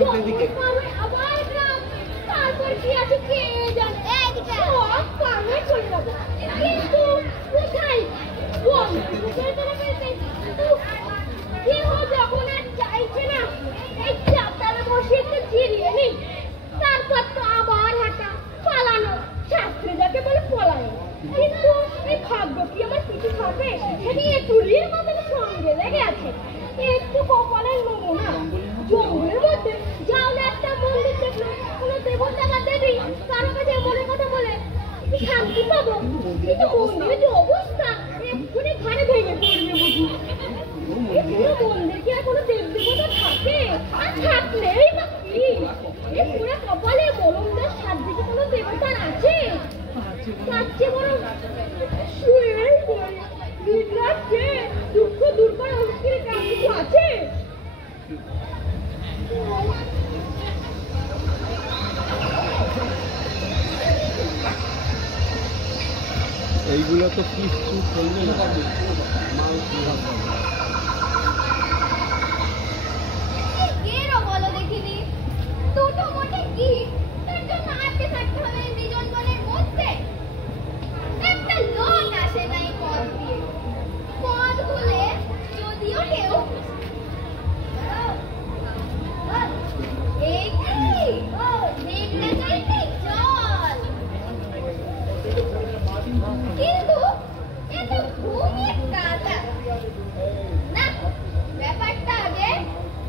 শুনতে দিকে আবার গ্রাম, তারপর কি আছে কে জানে। সব পারবে চলে যাবে, কিন্তু কোথায় কেহ যখন আর চাইছে না, এই চাতালে বসে একটু জিরিয়ে নি, তারপর তো আবার হাঁটা পালানো, শাস্ত্রে যাকে বলে পলায়ন। কিন্তু এই ভাগ্য কি আমার পিছু ছাড়বে? সেটি টুরির মতন সঙ্গে লেগে আছে। একটু কপালের নমুনা, জঙ্গলের মধ্যে যাওলে একটা মন্দির দেখলো, কোনো দেবতা বা দেবী কারো কাছে মনের কথা বলে শান্তি পাবো, কিন্তু মন্দিরের যে অবস্থা এক্ষুনি ঘাড়ে ভেঙে পড়বে বুঝি। এই পুরো মন্দির কি আর কোনো দেব দেবতা থাকে? আর থাকলেই বা কি, এই পুরো কপালে মলমদার সাধ্যে কি কোনো দেবতার আছে? তার চেয়ে বরং শুয়ে নিদ্রাচ্ছে দুঃখ দূর করা মুশকিল কাজ কিছু আছে? এইগুলো তো কিছু করলে না, বলো দেখিনি দুটো মোটে কি তার জন্য আটকে থাকতে হবে নিজন বনের মধ্যে। একটা লোক আসে নাই পথ দিয়ে, পথ ভুলে যদিও কেউ কিন্তু এত ঘুমিয়ে কাটা না, ব্যাপারটা আগে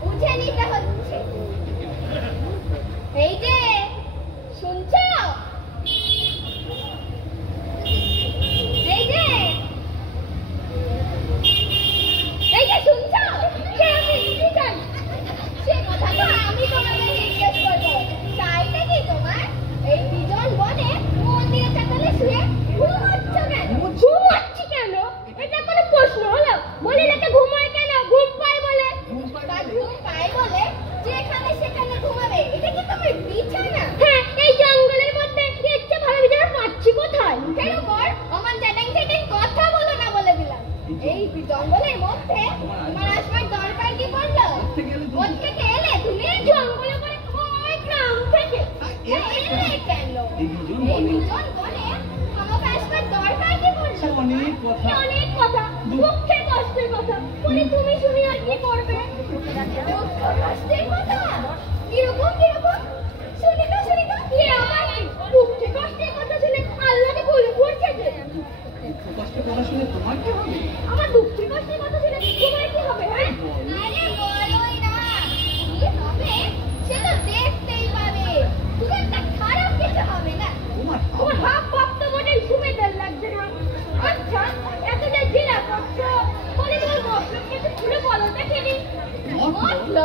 বুঝে নিতে হচ্ছে। এই যে শুনছ, এই যে শুনছ, সে কথা তো আমি তোমাকে জিজ্ঞেস করবো। চাইটা কি তোমার? এই বিজন বনে মন্দিরে চাতালে শুয়ে ঘুমাচ্ছ কেন? ঘুমাচ্ছি কেন? এটা কোনো প্রশ্ন হলো? বলি লোকে ঘুমায় কেন? ঘুম পায় বলে। ঘুম পায় বলে যেখানে সেখানে ঘুমাবে, এটা কি তোমার বিছানা? হ্যাঁ, এই জঙ্গলের মধ্যে ইচ্ছে ভালো বিছানা পাচ্ছি কোথায়? কেন কর আমার চ্যাটিং কথা বলো না বলে দিলাম। এই জঙ্গলের মধ্যে তোমার আসবার দরকার কি পড়লো? কোত্থেকে এলে তুমি? জঙ্গলে করে ওই গ্রাম থেকে এলে কেন? এই বিজন বনে আমাকে আসবার দরকার কি পড়লো? অনেক কথা, দুঃখের কষ্টের কথা বলি, তুমি শুনি আর কি করবে? দুঃখ কষ্টের কথা কিরকম কিরকম শুনি তো আমার দুঃখে কষ্টের কথা শুনে আল্লাহকে বলে পড়ছে যে কষ্টের কথা শুনে তোমার কি হবে? আমার দুঃখের কষ্টের কথা শুনে তোমার কি হবে? হ্যাঁ, আরে বলোই না, কি হবে সেটা দেখতেই পাবে। খুব একটা খারাপ কিছু হবে না। তোমার হাফ পাপ তো মোটেই সুমেদার লাগছে না। আচ্ছা, এত যে জিরা করছো বলে তোমার মতলব কিছু খুলে বলো দেখিনি। মতলব?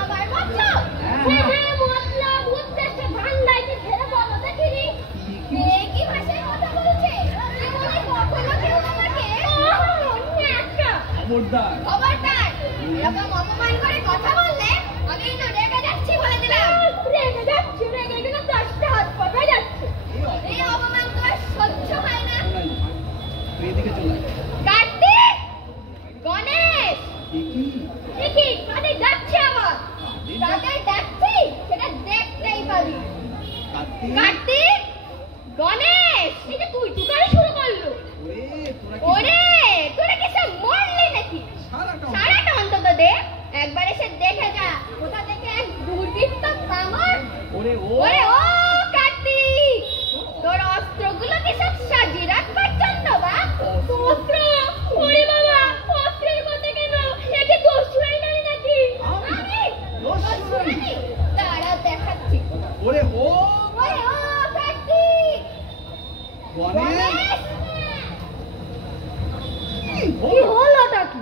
আমার মতলব? হ্যাঁ, মতলব উদ্দেশ্য ভান্ডাইতে ঘেরে বলো দেখিনি। কি ভাষায় কথা বলছে? জীবনে কখনো কেউ আমাকে খবরদার এরকম অপমান করে কথা বললে আমি কিন্তু রেগে যাচ্ছি বলে দিলাম। রেগে যাচ্ছি? রেগে কিন্তু 10টা হাত পড়ে যাচ্ছে। এই অপমান তো আর সহ্য হয় না। কার্তিক, গণেশ, দেখি কাদের যাচ্ছে আমার, কাদের যাচ্ছি সেটা দেখতেই পাবি। কার্তিক, গণেশ, এই যে তুই তুকারি শুরু করলো। ওরে তোরা কি সব মরলি নাকি? সারাটা অন্তত দে, একবার এসে দেখে যা কোথা থেকে এক দুর্বৃত্ত কামড়। ওরে ও কার্তিক, তোর অস্ত্রগুলো কি সব সাজিয়ে রাখবার জন্য? বা অস্ত্র? ওরে বাবা, অস্ত্রের মধ্যে কেন? একে দোষরাই নাই নাকি? আমি দোষরাই? তারা দেখাচ্ছি। ওরে ও কার্তিক, গণেশ, কি হলোটা কি?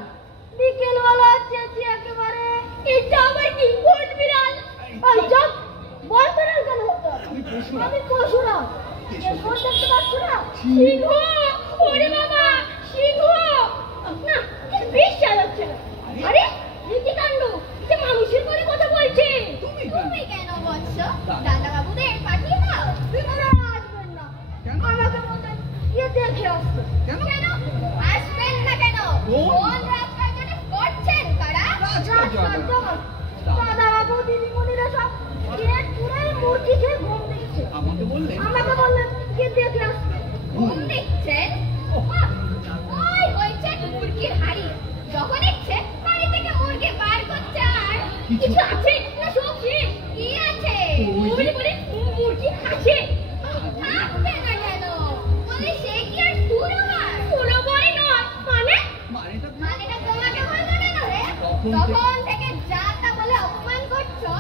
বিকেলবেলা চেঁচি একেবারে, এটা আবার কি ভোট বিড়াল? ওই চপ বল বিড়াল কেন হতো? আমি পশুরাম। দেখতে পাচ্ছ না? সিংহ। ওরে বাবা, সিংহ না, বিশ্বাস হচ্ছে না। আরে রীতিকাণ্ড, এটা মানুষের করে কথা বলছে। তুমি কেন বলছো? দাদা বাবুদের পাঠিয়ে দাও। আসবেন না, আমাকে বলতেন দেখে আসতো। কেন আসবেন না? কেন কোন রাজকার্য করছেন তারা? দাদা বাবু দিদিমণি কিছু আছে না সবজি কি আছে বলি বলি মুরগি আছে থাকবে না কেন বলি সে কি আর তুলো বড়ি নয় মানেটা তোমাকে বলবো না রে তখন থেকে যা তা বলে অপমান করছো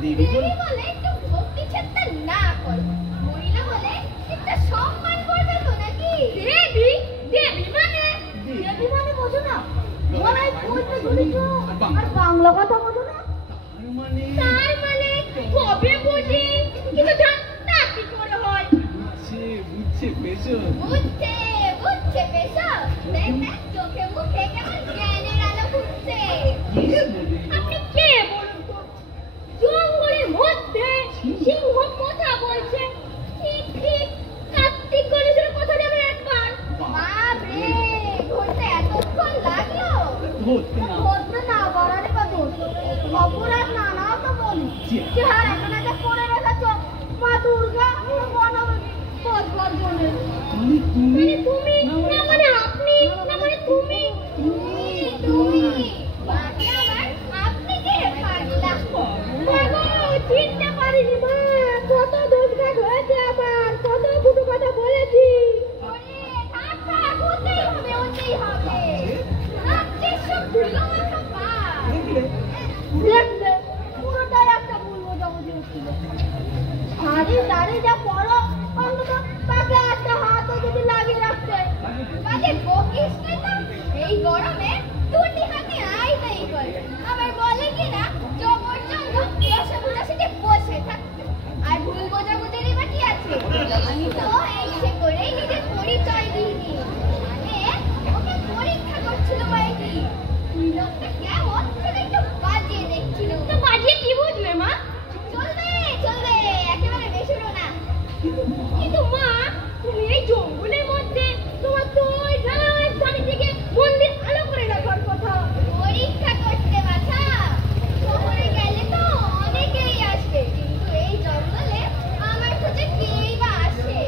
দেবী বলে একটু ভক্তি চেষ্টা না করো মহিলা বলে একটা সম্মান করবে তো নাকি দেবী মানে বোঝো না বলাই বলতে বলিছো আর বাংলা কথা বোঝো না তার মানে কবে বুঝি কিন্তু ধাক্কা কি করে হয় বুঝছে পেছো বুঝছে পেছো দেখ চোখে মুখে কেমন জ্ঞানের আলো ফুটছে আপনি কে বলুন তো জঙ্গলের মধ্যে সিংহ কথা বলছে ঠিক ঠিক কার্তিক গণেশের কথা যাবে একবার বাপ রে ঘুরতে এতক্ষণ লাগলো ধরতে না বাড়ারে বা দোষ অপরাধ নাও তো বলি চেহারা এখন একটা করে রেখেছ মা দুর্গা বনবলী বজবর জন্য তুমি না মানে আপনি না মানে তুমি বাকি আবার আপনি কে পাগলা বাবা চিনতে পারিনি মা কত দোষঘাট হয়েছে আবার কত ফুটু কথা বলেছি হতেই হবে আপনি সব ভুলো মাথা পা দেখলে পুরোটাই একটা ভুল বোঝাবুঝি হচ্ছিল শাড়ি যা পরো অন্তত তাকে একটা হাতও যদি লাগিয়ে রাখতে বাজে বকিস না এই গরমে দুটি হাতে আইতেই করে আবার বলে কিনা জবরদস্ত বসে বসে বসে থাকতে আর ভুল বোঝাবুঝিরই বা কি আছে আমি তো এইসে করেই নিজের পরিচয় দিইনি মানে ওকে পরীক্ষা করছিল বাইকি তুই লোকটা কেমন সেটা একটু বাজিয়ে দেখছিল তো বাজিয়ে কি বুঝলে মা চলবে একেবারে বেসুরো না কিন্তু মা তুমি এই জঙ্গলের মধ্যে তোমার তো ওই বাড়ি থেকে মন্দির আলো করে রাখার কথা পরীক্ষা করতে বাছা শহরে গেলে তো অনেকেই আসবে কিন্তু এই জঙ্গলে আমার খোঁজে কেই বা আসে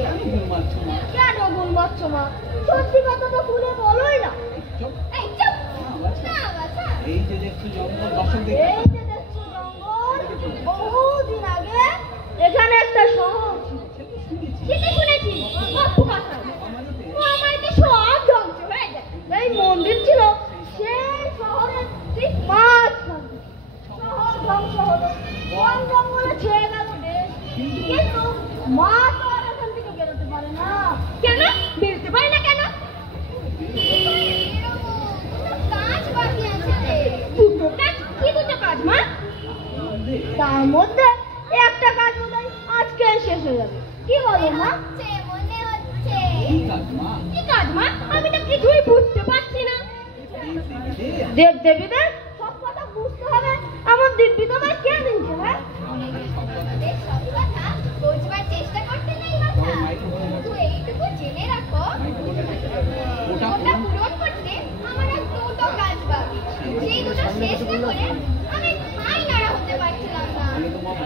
কেন গুণ মারছ মা সত্যি কথা তো খুলে বলোই না এই চুপ না বাছা এই যে দেখছো জঙ্গল দর্শক এই যে দেখছো জঙ্গল বহুদিন আগে এখানে একটা শহর ছিল শুনেছি অপু কথা আমাদের সব ধ্বংস হয়ে যায় এই মন্দির ছিল সেই শহরের ঠিক মাঝখানে শহর ধ্বংস হলো বন জঙ্গলে ছেড়ে গেল বেশ কিন্তু মা তো আর এখান থেকে বেরোতে পারে না কেন বেরোতে পারে না কেন কাজ বাকি আছে দুটো কাজ কি দুটো কাজ মা তার মধ্যে একটা কাজ বোধহয় আজকে শেষ হয়ে যাবে কি বলো মা মনে হচ্ছে কি কাজ মা আমি তো কিছুই বুঝতে পারছি না দেবীদের সব কথা বুঝতে হবে আমার দিব্যি তোমায় কে দিয়েছে হ্যাঁ সব কথা বুঝবার চেষ্টা করতে নেই মাথা তো এইটুকু জেনে রাখো ওটা পূরণ করতে আমার আর দুটো কাজ বাকি সেই দুটো শেষ না করে আমি ফাইনারা হতে পারছিলাম না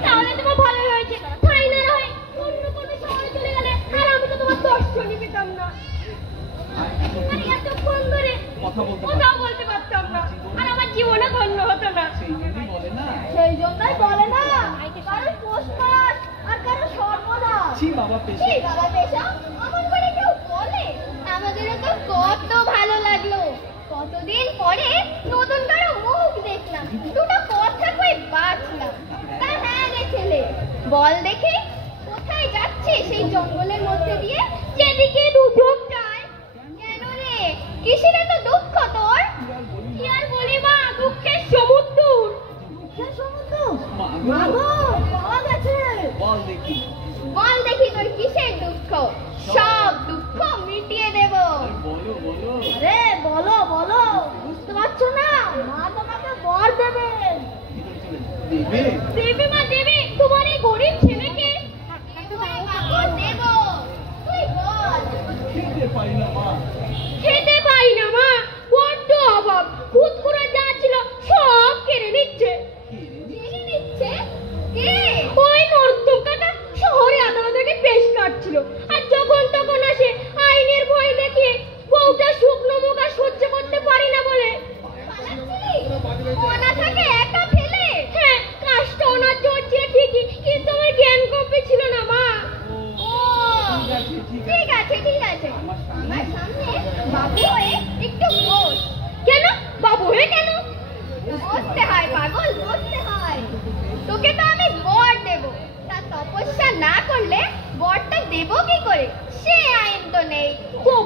তাহলে তোমার ভালো হয়েছে ফাইনারা হয়ে অন্য কোনো শহরে চলে গেলে আর আমি তো তোমার দর্শনই পেতাম না আর এতক্ষণ ধরে কথা বলতে পারতাম না আর আমার জীবনও ধন্য হতো না সেই জন্যই বলে না কারো পোষমাস আর কারো সর্বনাশ বাবা পেশা অমন করে কেউ বলে আমাদেরও তো কত ভালো লাগলো কতদিন পরে নতুন কারো মুখ দেখলাম দুটো কথা কই বাঁচলাম তা হ্যাঁ রে ছেলে বল দেখি কোথায় যাচ্ছে সেই জঙ্গলের মধ্যে দিয়ে যেদিকে দু চোখ যায় কেন রে কিসের এত দুঃখ তোর কি আর বলি মা দুঃখের সমুদ্র পাওয়া গেছে বল দেখি তোর কিসের দুঃখ সব দুঃখ মিটিয়ে দেব আরে বলো বুঝতে পারছো না মা তোমাকে বর দেবে দেবে মা দেবে তোমার এই গরিব ছেলেকে দেব তুই বল খেতে পাই না মা বড্ড অভাব খুদকুড়া যা ছিল সব কেড়ে নিচ্ছে কে ওই নর্তকাটা শহরে আদালতে পেশ কাটছিল আর যখন তখন আসে আইনের ভয় দেখিয়ে বউটা শুকনো মুখা সহ্য করতে পারি না বলে পালাচ্ছিলি ওনা থাকে একা ফেলে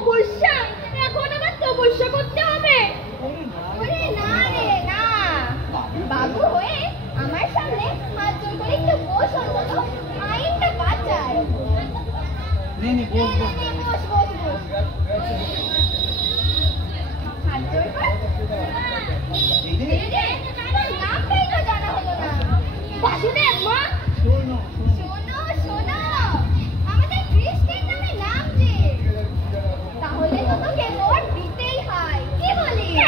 তপস্যা? এখন আবার তপস্যা করতে হবে? ওরে না ওরে না রে না, বাবু হয়ে আমার সামনে হাত জোর করে একটু বস, অন্তত আইনটা বাঁচায়। নে নে বস বস নে, বস বস বস, হাত জোর কর। এই রে এই রে, আমার নামটাই তো জানা হলো না। বাসুদেব মা, শোনো শোনো শোনো শোনো, আমাদের কৃষ্ণের নামে নাম যে, তাহলে তো তোকে বর দিতেই হয়, কি বলিস?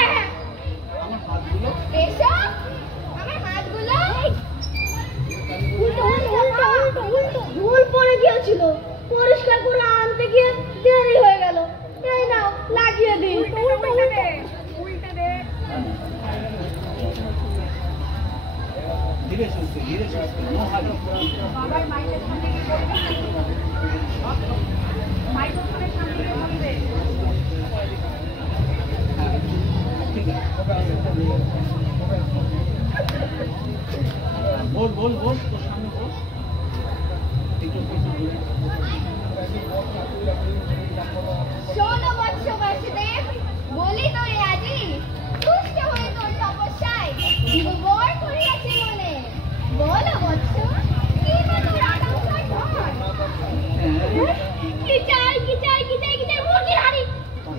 আমার হাতগুলো এসো, আমার হাতগুলো উল্টো উল্টো উল্টো উল্টো উল্টো ভুল পড়ে গিয়েছিল, পরিষ্কার করে আনতে গিয়ে দেরি হয়ে গেল। এই নাও লাগিয়ে দিই। উল্টো উল্টো উল্টে দে। ধীরে সুস্থে নো হাত বাবার মাইকের সামনে কি করবে? মাইক্রোফোনের সামনে কি করবে? ঠিক আছে বল বল বল তোর সামনে বল একটু ঘুরে শোনো বৎস বাসুদেব, বলি তোরে আজি, তুষ্ট হয়ে তোর তপস্যায় জীব বর করিয়াছে মনে। বলো বৎস, কি বা তোর আকাঙ্ক্ষার ধন? কি চাই কি চাই কি চাই কি চাই? মুরগির হাড়ি।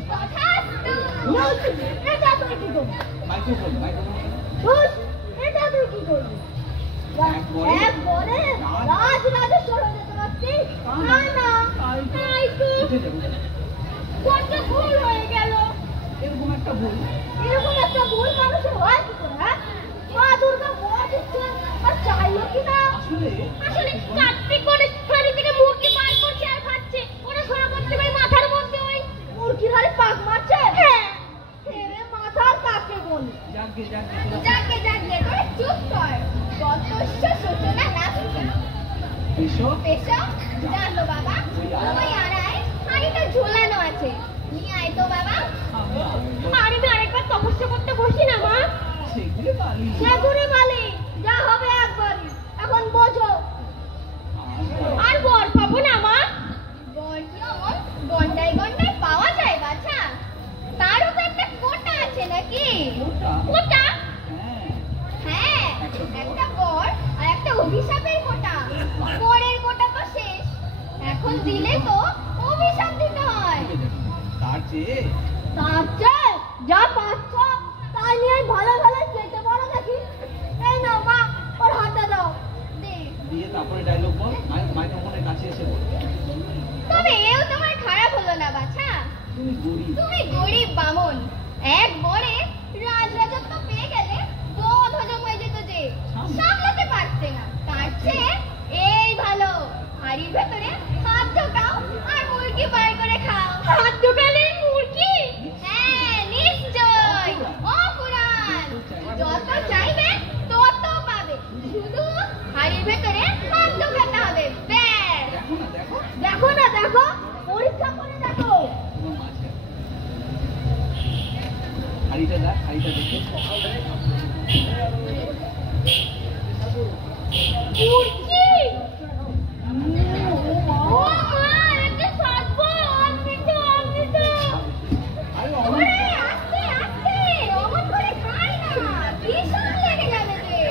তথাস্তু। এটা তুই কি করবি? মাইক্রোফোন ধুস, এটা তুই কি করবি? একবারে রাজ রাজেশ্বর হয়ে যেতে পারছিস? না না, তাই তো উঠে যাবো কত ভুল হয়ে গেল। এরকম একটা ভুল এরকম একটা ভুল মানুষের হয় কি করে? হ্যাঁ, মা দুর্গা বর দিচ্ছে আর চাইলো কি না? আসলে কার্তিক গণেশ হাড়ি থেকে মুরগি বার করছে আর খাচ্ছে, ওরা সোনা করতে ভাই মাথার মধ্যে ওই মুরগির হাড়ি পাক মারছে। হ্যাঁ, এরে মাথার কাকে বলি? যাকে যাকে যাকে তোরা চুপ কর, কতস্য সূচনা নাস্তি। এসো পেশা জানলো বাবা, ওই আড়ায় হাড়িটা ঝোলানো আছে, নিয়ে আয় তো বাবা। আমি আরেকবার তপস্যা করতে বসি না মা? সেগুলো পালি সেগুড়ি মালি যা হবে একবারই, এখন বোঝো। আর বর পাবো না মা? বর কি অমন গন্ডায় গন্ডায় পাওয়া যায় বাছা? তারও তো একটা কোটা আছে নাকি? কোটা? হ্যাঁ হ্যাঁ, একটা বর আর একটা অভিশাপের কোটা। বরের কোটা তো শেষ, এখন দিলে তো অভিশাপ দিতে হয়। তার চেয়ে তার চেয়ে যা পাচ্ছ তাই নিয়ে ভালো ভালো খেতে পারো দেখি। এই নাও মা, ওর হাতে দাও। দে। দিয়ে তারপরে ডায়লগ বল মাইক্রোফোনের কাছে এসে বল তবে এও তোমার খারাপ হলো না বাছা। তুমি গরিব তুমি গরিব বামন, এক বরে রাজরাজত্ব পেয়ে গেলে বোধ হজম হয়ে যেত যে, সামলাতে পারতে না। তার চেয়ে এই ভালো, হাড়ির ভেতরে হাত ঢোকাও আর মুরগি বার করে খাও। হাত ঢোকালে মুরগি? হ্যাঁ নিশ্চয়, অপুরাণ। যত চাইবে তত পাবে, শুধু হাড়ির ভেতরে হাত ঢোকাতে হবে, ব্যাস। দেখো না দেখো দেখো না দেখো, পরীক্ষা করে দেখো। তোমার মাঝে হাড়িটা দেখ হাড়িটা দেখে মুরগি! ও মা, একে ফাটবো, অমৃত অমৃত। আরে ওরে আস্তে আস্তে, অমন করে খাই না, ভীষণ লেগে যাবে যে।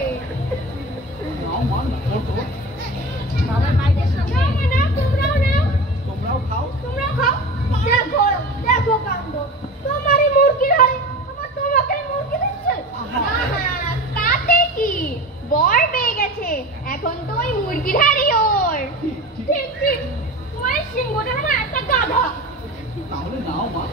নাও মান করতো বাবার মাইকের সামনে না, তোমরাও নাও, তোমরাও খাও তোমরাও খাও। দেখো দেখো কাণ্ড, তোমারই মুরগির হাড়ি আবার তোমাকে মুরগি দিচ্ছে। আহা, তাতে কি, বর পেয়ে গেছে, এখন তো ওই মুরগির হাড়ি ওর। ঠিক ঠিক, ওই সিংহটা না একটা গাধা। তাহলে নাও মা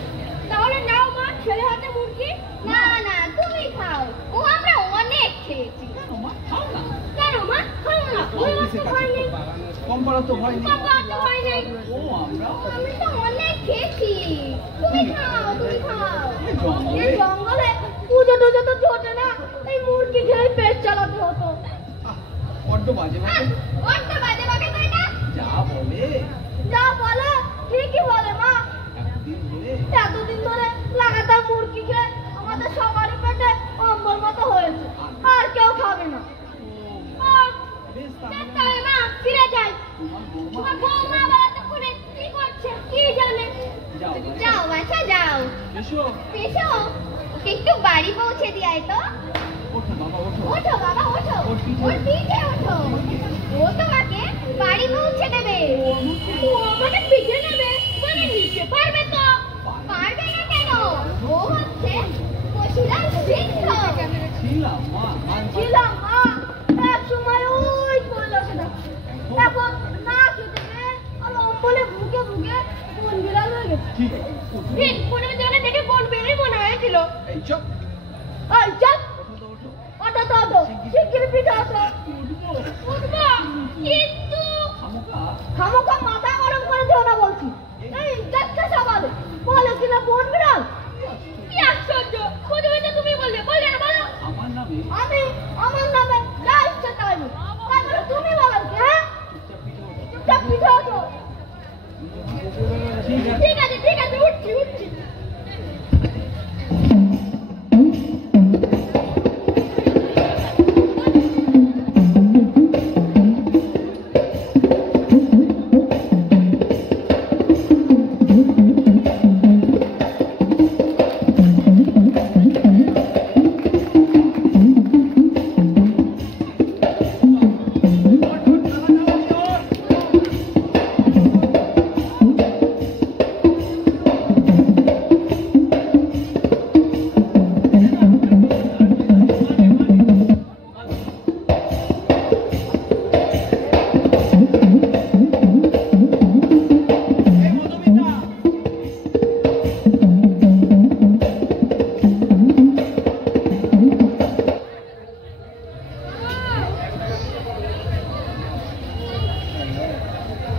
তাহলে নাও মা, ছেলে হাতে মুরগি। না না, তুমি খাও, ও আমরা অনেক খেয়েছি। কেন মা খাও না কেন মা, খাও না, ওই অফিসের তো কাছে হয় নাই, কম পাড়া তো হয়নি বাবা তো হয় নাই। ও আমরা আমি তো অনেক খেয়েছি, তুমি খাও তুমি খাও। জঙ্গলে? এই জঙ্গলে পুজো টুজো তো জোটে না, এই মুরগি খেয়ে পেট চালাতে হতো। বড্ড বাজে বাজে বড্ড বাজে বাজে তো এটা। যা বলে যা বলে ঠিকই বলে মা। একদিন ধরে এতদিন ধরে লাগাতার মুরগি খেয়ে আমাদের সবারই পেটে অম্বল মতো হয়েছে, আর কেউ খাবে না। বেশ তাহলে মা ফিরে যাই। তোমার বৌমা তোমার বৌমা আবার এতক্ষণে কি করছে কি জানে। যাও যাও বাছা যাও। এসো। এসো, একটু বাড়ি পৌঁছে দিয়াই তো। ওঠো বাবা ওঠো। ওঠো বাবা ওঠো, ওর পিঠে। ওর পিঠে ওঠো। ও তোমাকে বাড়ি পৌঁছে দেবে। ও আমাকে পিঠে নেবে মানে নিতে পারবে তো? পারবে না কেন? ও হচ্ছে পশুরাম সিংহ। ছিলাম মা ছিলাম মা, এক সময় ওই কৈলাসে থাকতো। এখন না খেতে পেয়ে আর অম্বলে ভুগে ভুগে বন বিড়াল হয়ে গেছে। ঠিক আছে ঠিক পনেরো জনে দেখে বন বেড়ে মনে হয়েছিল। এই চপ ওই চপ, ওঠো তো ওঠো। ওটা তো তো শিগগির পিঠে আসো। উঠবো উঠবো কিন্তু খামোকা খামোখা মাথা গরম করে দিও না বলছি। এই দেখতে সকালে বলে কিনা বন বিড়াল। কি আশ্চর্য, প্রথমে তো তুমি বললে, বললে না বলো। আমার নামে আমার নামে যা ইচ্ছে তাই বলো। তারপরে তুমি বলো কি, হ্যাঁ? চুপচাপ পিঠে ওঠো। চুপচাপ পিঠে ওঠো। ঠিক আছে ঠিক আছে ঠিক আছে, উঠছি উঠছি।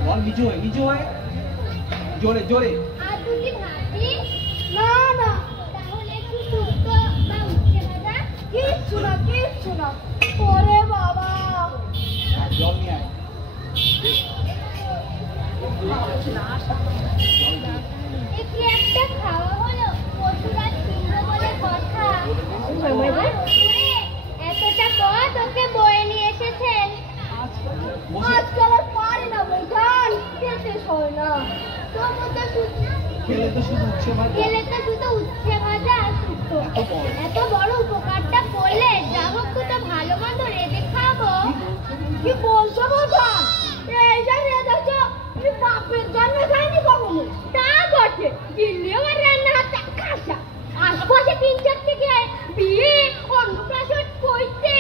বল নিচু হয়ে জোরে জোরে আর দুটি ভাতি? না না, তাহলে একটু শুক্তো বা উচ্ছে ভাজা? কিচ্ছু না। ওরে বাবা, জল নিয়ে আয় এ কি একটা খাওয়া হলো? পশুরাজ সিংহ বলে কথা। ওরে, এতটা পথ ওকে বয়ে নিয়ে এসেছেন। বসে আজকাল আর পারি না বৈঠান, খেতে হয় না। তবু তো খেলে তো শুধু উচ্ছে ভাজা গেলে তো শুধু উচ্ছে ভাজা আর শুক্তো। এত বড় উপকারটা করলে যা হোক তো ভালো মন্দ রেঁধে খাবো। কি বলছো বৈঠান? এই যা রেঁধেছো, আমি বাপের জন্মে খাইনি কখনো। তা বটে, দিল্লিও আর রান্না হাতে খাসা। আশপাশে 3-4 থেকে বিয়ে অন্নপ্রাশন করতে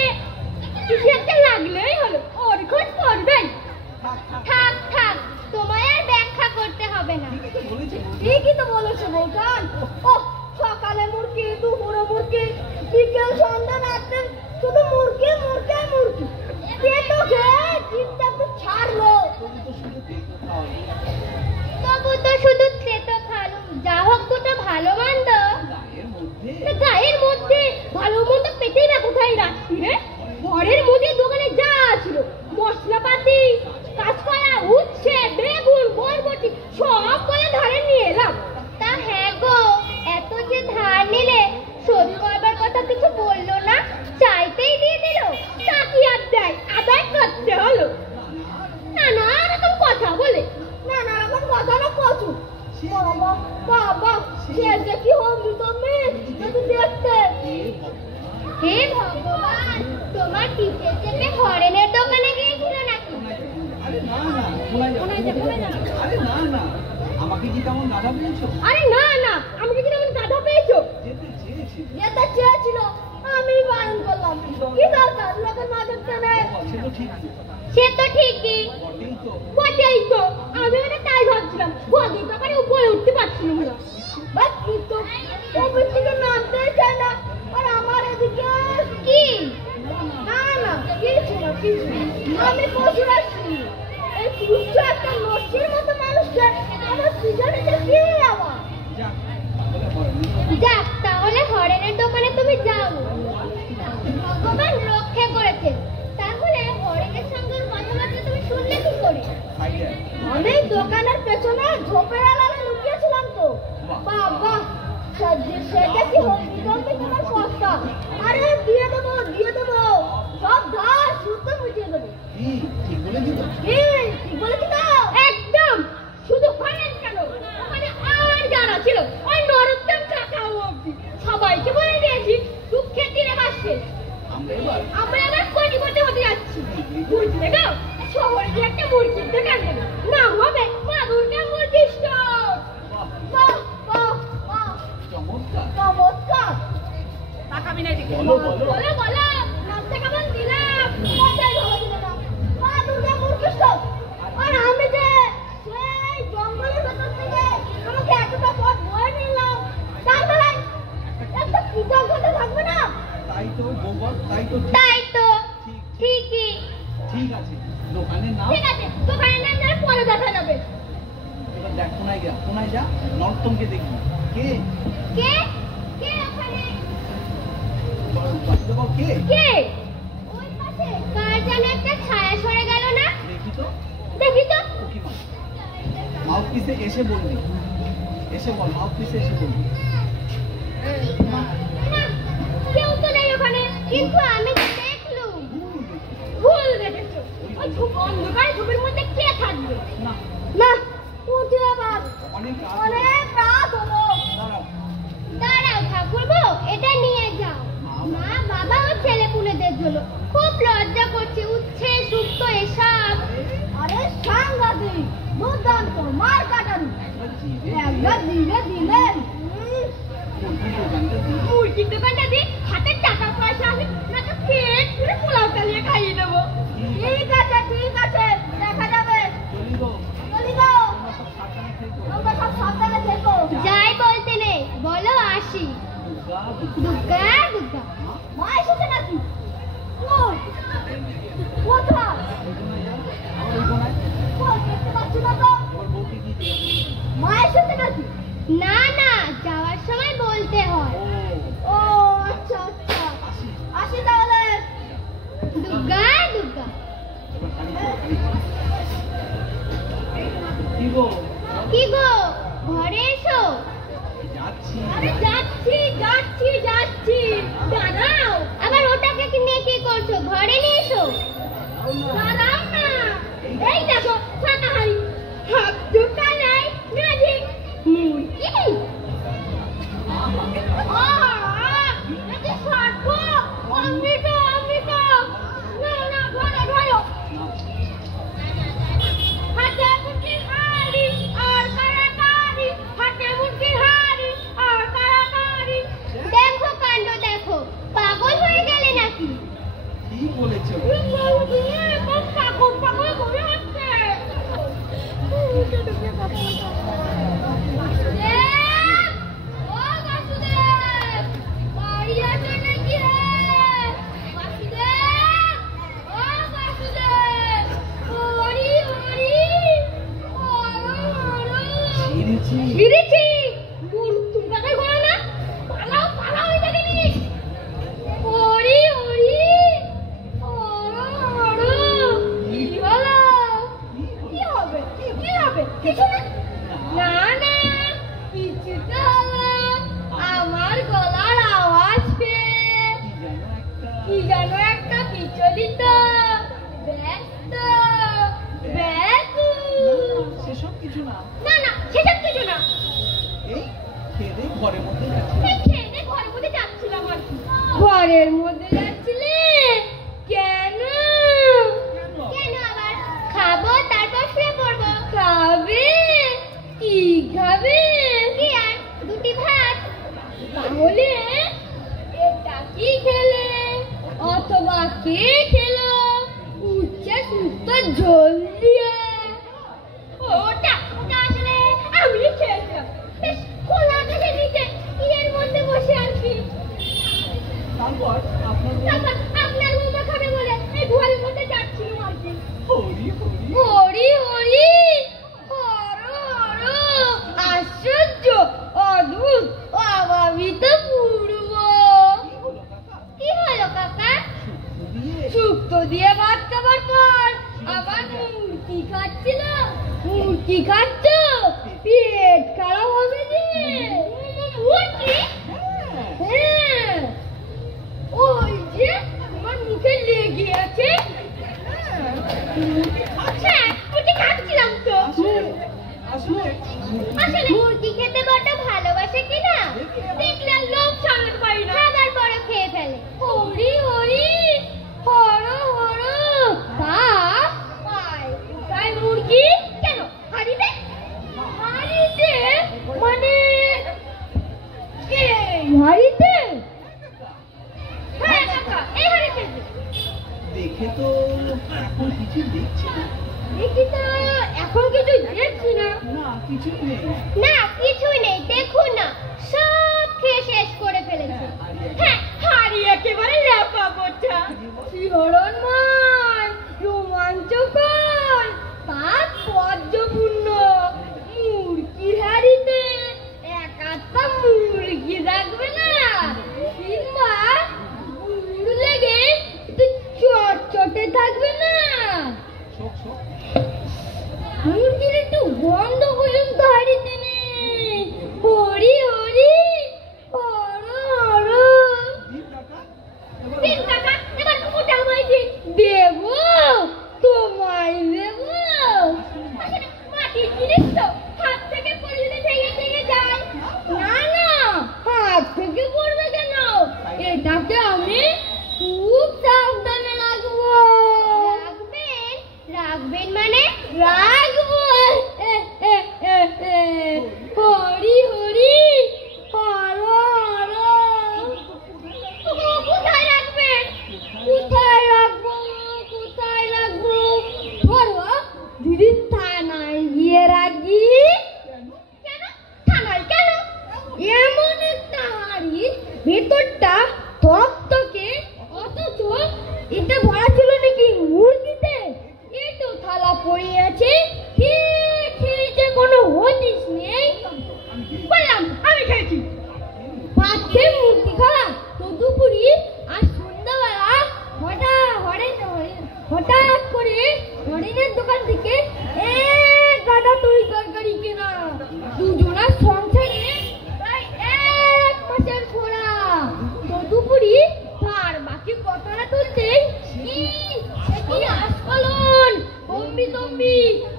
কিছু একটা লাগলেই হলো, ওর খোঁজ করবেন। থাক, তোমায় আর ব্যাখ্যা করতে হবে না। ঠিকই তো বলেছো বৌঠান। ও সকালে মুরগি, দুপুরে মুরগি, বিকেল সন্ধ্যা রাত্রে শুধু মুরগি। পেটো খেয়ে জিভটা একটু ছাড়লো। তবু তো শুধু তেতো খালো। যা হোক দুটো ভালো মন্দ গায়ের মধ্যে ভালো মন্দ পেতেই না কোথায় রাখছি রে? ঘরের মধ্যে দোকানে যা ছিল মশলাপাতি, কাঁচকলা, উচ্ছে, বেগুন, বরবটি সব করে ধারে নিয়ে এলাম। তা হ্যাঁ গো, এত যে ধার নিলে শোধ করবার কথা কিছু বললো না, চাইতেই দিয়ে দিল। তা কি আর দেয়, আদায় করতে হলো। নানা রকম কথা বলে, নানা রকম কথা না কচু। বাবা সে যে কি হবি তুমি যদি দেখতে। হে ভগবান, তোমার পিঠে চেপে হরেনের দোকানে গিয়েছিল নাকি? আরে না আমাকে কি তেমন গাধা পেয়েছো? আরে না, আমাকে কি তেমন গাধা পেয়েছো? যেতে চেয়েছিল, আমি বারণ করলাম। কি দরকার লোকের না দেখতে নেই? সে তো ঠিকই, বটেই তো। আমি মানে তাই ভাবছিলাম, বদির ব্যাপারে উপরে উঠতে পারছিলাম না। বাট কিন্তু ওপর থেকে নামতেই চায় না। আর আমার এদিকে কি? না কিছু না। আমি পশুর আসছি। এই তুচ্ছ একটা নষ্টের মতো মানুষকে আমার পিছনে কি আবার? যাক, তাহলে হরেনের দোকানে তুমি যাও। ভগবান রক্ষা করেছে। তাহলে হরেনের সঙ্গে কথাবার্তা তুমি শুনলে কি করে? আমি দোকানের পেছনে ঝোপের আড়ালে লুকিয়েছিলাম তো। বাবা, সেটা কি হলদি তোমার কথা? আরে দিয়ে দেবো। সব ধার শুদ্ধ বুঝিয়ে দেবো। ঠিক বলেছি তো? একদম। শুধু হরেন কেন, ওখানে আর দেখি একটা মুরগির দোকান দেবে, নাম হবে মা দুর্গা মুরগি স্টোর। বাহ বাহ বাহ, চমৎকার। চমৎকার। তাকাবি না এদিকে। বলো বলো। বলো বলো, নামটা কেমন দিলাম? মজাই ভালো দিলে না। মা দুর্গা মুরগি স্টোর। আর আমি যে সেই জঙ্গলের ভেতর থেকে আমাকে এতটা পথ বয়ে নিলাম, তার বেলায় একটা কৃতজ্ঞতা থাকবে না? তাই তো গোবর, তাই তো ঠিক। তাই তো, ঠিক ঠিকই। ঠিক আছে, দোকানের নাম। ঠিক আছে, দোকানের নাম ধরে পরে দেখা যাবে। এবার দেখ কোনায় যা নর্তমকে দেখবি। কে কে কে ওখানে? বল, কে কে? ওই পাশে কার যেন একটা ছায়া সরে গেল না? দেখি তো। দেখি তো। মাউথপিসে এসে বলবি, এসে বল, মাউথপিসে এসে বলবি। না, কেউ তো নেই ওখানে, কিন্তু আমি তো দেখলুম। ভুল দেখেছো, ওই অন্ধকার ঝুপের মধ্যে কে থাকবে? না, না, উঠে আবার অনেক রাত হলো। অনেক রাত হলো। দাঁড়াও। দাঁড়াও ঠাকুরপো, এটা নিয়ে যাও। মা বাবা ও ছেলে পুলেদের জন্য খুব লজ্জা করছে, উচ্ছে শুক্তো এসব। আরে সাংঘাতিক, দুর্দান্ত, মার কাটানো। একবার দিলে দিলেন। মুরগির দোকানটা দিয়ে হাতে টাকা পয়সা আসে, না তো পেট পুরো পোলাও চালিয়ে খাইয়ে দেবো। ঠিক আছে, দেখা যাবে। চলি গো, তোমরা সব সাবধানে থেকো। যাই বলতে নেই, বলো আসি। দুর্গা দুর্গা, মা এসেছে নাকি? কই? কোথায়? কই, দেখতে পাচ্ছি না তো। মা এসেছে নাকি? না না, যাওয়ার সময় বলতে হয়। ও আচ্ছা আচ্ছা, আসি তাহলে। দুর্গা দুর্গা। কি গো? কি গো, ঘরে এসো। আরে যাচ্ছি যাচ্ছি যাচ্ছি, দাঁড়াও। আবার ওটাকে নিয়ে কি করছো? ঘরে নিয়ে এসো। দাঁড়াও না, এই দেখো শাকাহারি, হাত দুটা নেই, ম্যাজিক মুরগি। এটা সার্থক, অমৃত অমৃত। না না, ঘরে ঘরে হাতে মুরগির হাড়ি আর কারাকারি, হাতে মুরগির হাড়ি আর কারাকারি। দেখো কাণ্ড দেখো, পাগল হয়ে গেলে নাকি? কি বলেছো? পাগল পাগল করে হচ্ছে। ও বাসুদেব, বাড়ি আছো নাকি রে? বাসুদেব, ও বাসুদেব, হরি হরি, হরো হরো। ছিঁড়েছি। ফিরেছি। তুমি কাকে করো না? পালাও পালাও এটাকে নিয়ে। হরি হরি, হরো হরো। কি হলো? কি হবে? কি হবে? কিছু না। না না, কিছু তো হলো। আমার গলার আওয়াজ পেয়ে কি যেন একটা বিচলিত, ব্যস্ত, ব্যাকুল। সেসব কিছু না। না না, সেসব কিছু না। এই খেয়ে ঘরের মধ্যে যাচ্ছি। এই খেয়ে দিয়ে ঘরের মধ্যে যাচ্ছিলাম আর কি। ঘরের মধ্যে যাচ্ছিলে কেন? কেন আবার? খাবো, তারপর শুয়ে পড়বো। খাবে? কি খাবে? কি আর দুটি ভাত। তাহলে এটা কি খেলে? অথবা কে খেলো? উচ্ছে শুক্তো ঝোল দিয়ে। ওটা ওটা আসলে আমি খেয়েছিলাম, বেশ খোলা আকাশের নিচে ইয়ের মধ্যে বসে আর কি। তারপর তারপর আপনার বৌমা খাবে বলে এই ঘরের মধ্যে যাচ্ছিলাম আর কি। হরি হরি। হরি হরি, হরো হরো। আশ্চর্য, অদ্ভুত, অভাবিত পূর্ব। কি হলো কাকা? শুক্তো দিয়ে ভাত খাবার পর আবার মুরগি খাচ্ছিল? মুরগি খাচ্ছ? পেট খারাপ হবে যে। মুরগি? হ্যাঁ, ওই যে আমার মুখে লেগে আছে। আচ্ছা, মুরগি খাচ্ছিলাম তো। আসলে আসলে মুরগি খেতে বড় ভালোবাসে কিনা দেখলাম, লোভ সামলাতে পারি না, খাবার পরে খেয়ে ফেলে। হরি হরি, হরো হরো। বাপ, দেখি তো এখন কিছু দেখছি না। না কিছুই নেই। না কিছুই নেই, দেখুন না সব খেয়ে শেষ করে ফেলেছে। হ্যাঁ, হাড়ি একেবারে ল্যাপা গোটা, শিহরণময়, রোমাঞ্চকর, তাৎপর্যপূর্ণ। মুরগির হাড়িতে এক আধটা মুরগি রাখবে না, কিংবা গুড় লেগে একটু চটচটে থাকবে না, শোক শোক। মুরগির একটু গন্ধ পর্যন্ত হাড়িতে নেই। হরি হরি হর হর। দিন কাকা। দিন কাকা, এবার ওটা আমায় দিন। দেবো, তোমায় দেবো। আসলে মাটির জিনিস তো, হাত থেকে পড়লে ভেঙে ভেঙে যায়। না না, হাত থেকে পড়বে কেন? এটাকে আমি খুব সাবধানে রাখবো। রাখবেন? রাখবেন মানে? রাখবো। হরি হরি হর হর। কোথায় রাখবেন? কোথায় রাখবো? কোথায় রাখবো? ধরো যদি থানায় গিয়ে রাখি। কেন থানায় কেন? এমন একটা হাড়ি, ভেতরটা থকথকে, অথচ এটা ভরা ছিল নাকি মুরগিতে। এটো থালা পড়ে আছে, খেয়ে যে কোনো হদিস নেই। বললাম আমি খেয়েছি। ভাত খেয়ে মুরগি খাওয়া তো দুপুরি আর সন্ধ্যাবেলা হঠাৎ করে হরিণের দোকান থেকে এক গাদা তরি তরকারি কেনা, দুজনার সংসারে প্রায় 1 মাসের খোরা। তো দুপুরি তার বাকি কথাটা তুলতেই কি আস্ফালন, তম্বি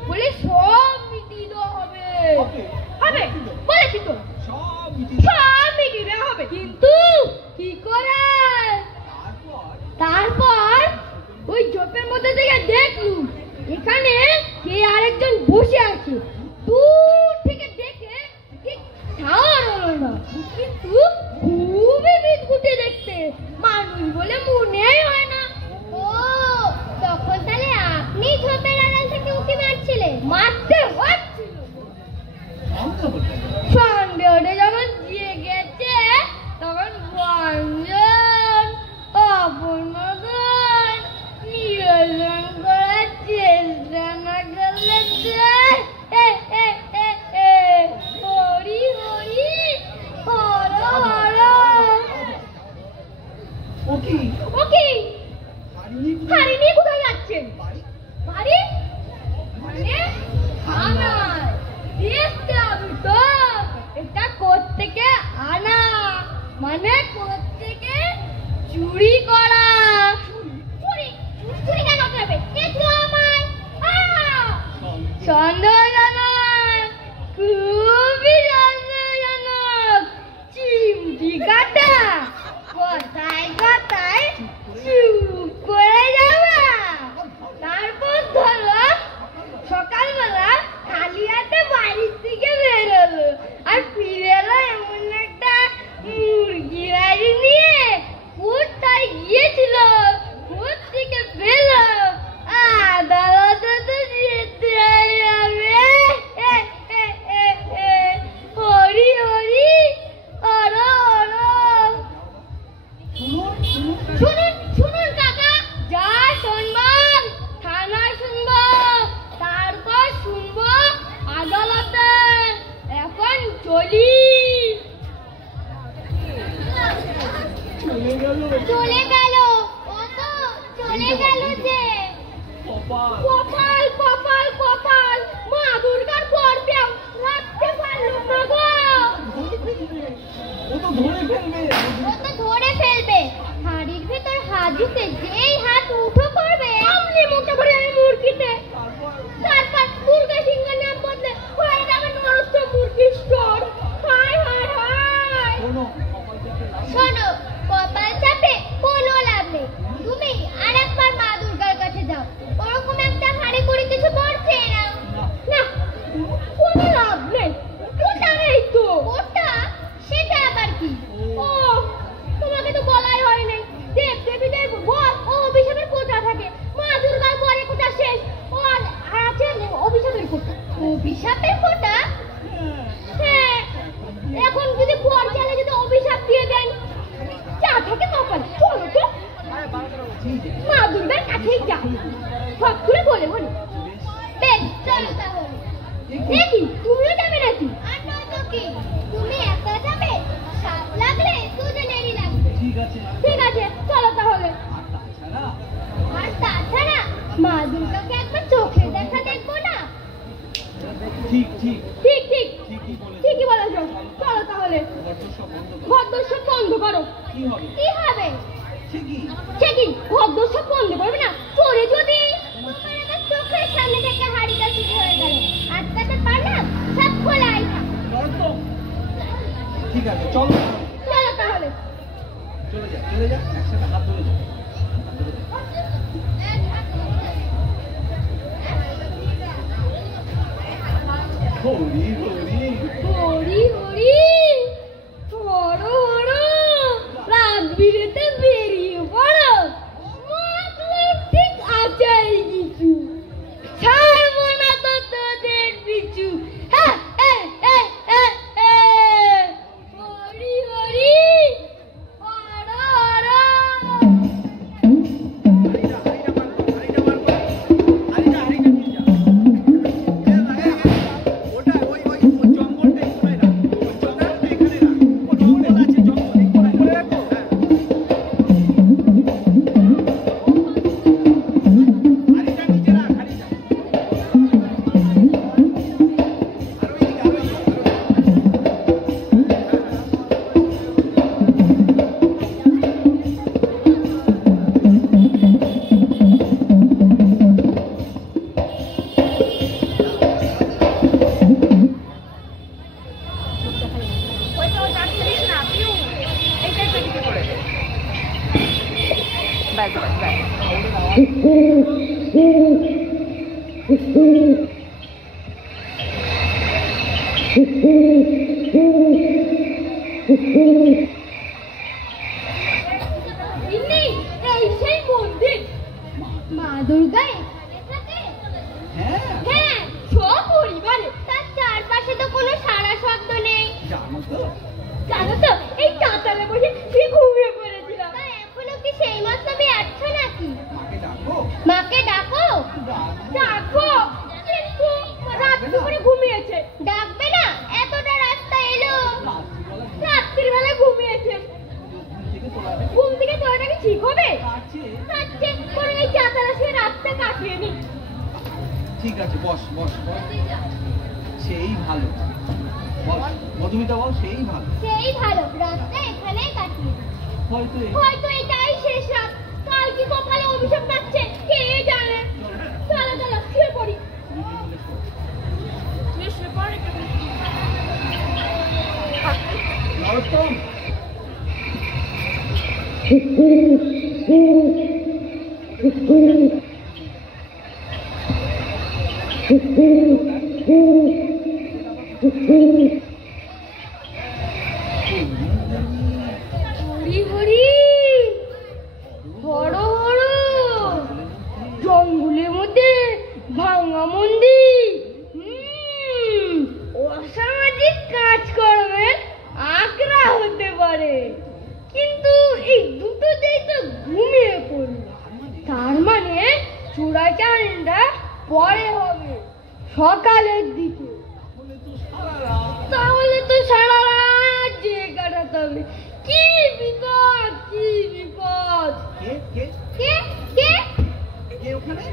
বলে সব মিটিয়ে দেওয়া হবে। হবে বলেছি তো, সব মিটিং। সব মিটিয়ে হবে। কিন্তু কি করে? তারপর ওই ঝোপের মধ্যে থেকে দেখলুম এখানে কে আরেকজন বসে আছে। দূর থেকে দেখে ঠিক ঠাওর হলো না, কিন্তু খুবই বিদঘুটে দেখতে, মানুষ বলে মনেই হয় না। ও তখন তাহলে আপনি ঝোপের আড়াল থেকে উঁকি মারছিলেন? মারতে হচ্ছিল। সন্দেহটা যখন জেগেছে তখন গঞ্জন অপনজন নিরঞ্জন করার চেষ্টা না করলে হরি হরি হর হর। ওকে ওকে, হারিয়ে হাড়ি নিয়ে কোথায় যাচ্ছেন? বাড়ি। বাড়ি মানে থানায় দেখতে হবে তো। এটা কোত্থেকে আনা, মানে কোত্থেকে চুরি করা। চুরি চুরি কেন করবে? দেখলো আমায়। সন্দেহজনক, খুবই সন্দেহজনক। চিমটি কাটা, কোথায় কোথায় চুপ করে যাবা। তারপর ধরো সকালবেলা খালি হাতে বাড়ির থেকে বেরোলো আর ফিরে এলো এমন একটা মুরগি হাড়ি নিয়ে। কোথায় গিয়েছিল, কোথেকে পেলো? আদালতে তো যেতে হবে। অভিশাপের ফোঁটা? হ্যাঁ, এখন যদি কুয়ার চালে যদি অভিশাপ দিয়ে দেন, যা থাকে কপালে। চলো তো মা দুর্গার কাছেই যা, সব খুলে বলে বলি। বেশ, চলো তাহলে। দেখি তুমিও যাবে নাকি? আর নয়তো কি, তুমি একা যাবে? সাপ লাগলে দুজনেরই লাগবে। ঠিক আছে, ঠিক আছে, চলো তাহলে। আর তাছাড়া মা দুর্গাকে একবার চোখে দেখা দেখবো না? ঠিক ঠিক ঠিক ঠিক ঠিকই বলেছো। ঠিকই বলেছো, চলো তাহলে। ঘরদোর সব বন্ধ করো। কি হবে? কি হবে? ঠিকই সে কি, ঘরদোর সব বন্ধ করবে না? চোরে যদি তোমার আমার চোখের সামনে থেকে হাড়িটা চুরি হয়ে গেল, আটকাতে পারলাম? সব খোলাই থাক। তো ঠিক আছে, চলো চলো তাহলে। চলে যা একসাথে হাত ধরে যা। হরি হরি হরি হরি, হরো হরো, রাত বিরেতে বেরিয়ে পড়ো। মতলব ঠিক আচাই কিছু, ছাড়বো না তো তোদের পিছু। হ্যাঁ, হরি হরি, হরো হরো। ওইটা ওই কাজ করিস না, পিউ। এইটাই তো দিকে করে দে। ব্যাস ব্যাস ব্যাস। ইন্নি, এই সেই মন্দির। মা দুর্গা এখানে থাকে? হ্যাঁ হ্যাঁ, সপরিবারে। তার চারপাশে তো কোনো সারা শব্দ নেই। জানো তো, জানো তো, এই চাতালে বসে সে ঘুমিয়ে পড়েছিলাম। তা এখনো কি সেই মতলবে আছো নাকি? মাকে ডাকো। মাকে ডাকো। ডাকো কিন্তু রাত করে ঘুমিয়েছে। ডাকবে না? এতটা রাস্তা এলো, রাত্রির বেলা ঘুমিয়েছে। ঘুম থেকে তোলাটা কি ঠিক হবে? আচ্ছা, করে এই চাতালে সে রাতটা কাটিয়ে নি। ঠিক আছে, বস বস বস। সেই ভালো, বস মধুমিতা, বল সেই ভালো। সেই ভালো, রাতটা এখানেই কাটিয়ে নি। হয়তো হয়তো এটাই শেষ রাত। কাল কি কপালে অভিশাপ পাচ্ছে কে জানে। চলো চলো, শুয়ে পড়ি। তুই শুয়ে পড় একটু। নরোত্তম, হরি হরি, হরো হরো। জঙ্গলের মধ্যে ভাঙা মন্দির। অসামাজিক কাজকর্মের আগ্রা হতে পারে, কিন্তু এই দুটোতেই তো ঘুমিয়ে পড়ল। তার মানে চূড়াচারণটা পরে হবে, সকালের দিকে। তাহলে তো সারা রাত জেগে কাটাতে হবে। কি বিপদ, কি বিপদ। কে কে কে কে কে ওখানে?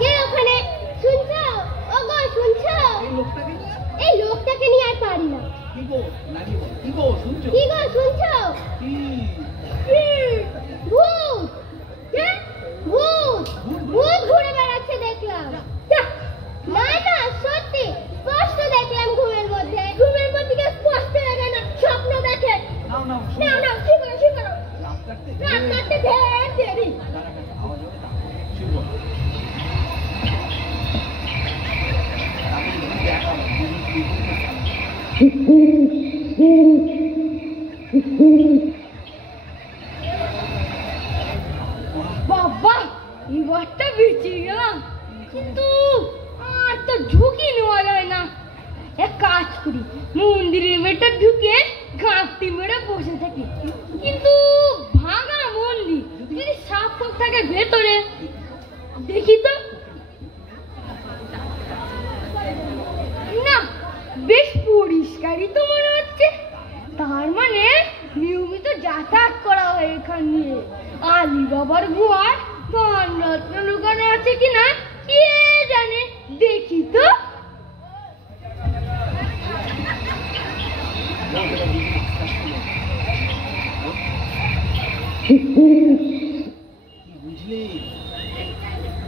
কে ওখানে? শুনছো? ওগো শুনছো? এই লোকটাকে নিয়ে? এই লোকটাকে নিয়ে আর পারি না। কি গো নাকি বল, কি গো শুনছো? কি গো শুনছো? কি ভূত। কে? ভূত। ভূত ঘুরে বেড়াচ্ছে দেখলাম। যা, না না, সত্যি স্পষ্ট দেখলাম ঘুমের মধ্যে। ঘুমের মধ্যে কি স্পষ্ট লাগে না? স্বপ্ন দেখে। নাও নাও নাও নাও, শুয়ে পড়ো, শুয়ে পড়ো। রাত কাটতে রাত কাটতে ঢের দেরি। দাঁড়া, আওয়াজ হবে তা শুভ। তাকে দেখা বাবা, এবারটা বেঁচে গেলাম, কিন্তু আর তো ঝুঁকি নেওয়া যায় না। করি, মন্দিরের ভেতর ঢুকে ঘাপটি মেরে বসে থাকি। কিন্তু ভাঙা মন্দির, যদি সাপ ফাপ থাকে ভেতরে, দেখি তো। না, বেশ পরিষ্কারই তো মনে হচ্ছে। তার মানে নিয়মিত যাতায়াত করা হয় এখান দিয়ে। আলী বাবার গুহার ধন রত্ন লুকানো আছে কিনা কে জানে, দেখি তো।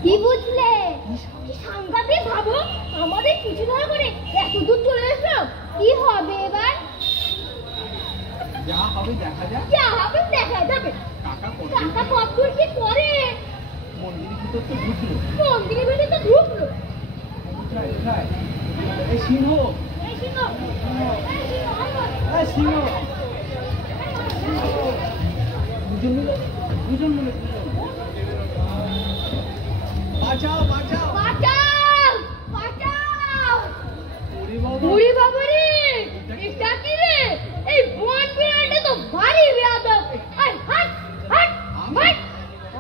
কি বুঝলে? কি সাংঘাতিক ভাবো, আমাদের কিছু ধরে করে এত দূর চলে এসো। কি হবে এবার? যা হবে দেখা যাক। যা হবে দেখা যাবে। কাকা কতদূর কি করে? মন্দিরের ভিতর তো ঢুকলো। মন্দিরের ভিতরে তো ঢুকলো। এই সিংহ, এই সিংহ, এই সিংহ, দুজন মিলে বাঁচাও বাঁচাও বাঁচাও বাঁচাও। ওরে বাবা, ওরে বাবা রে, এটা কি রে? এই বন বিড়ালটা তো ভারী বেয়াদব। আয় হাট হাট হাট।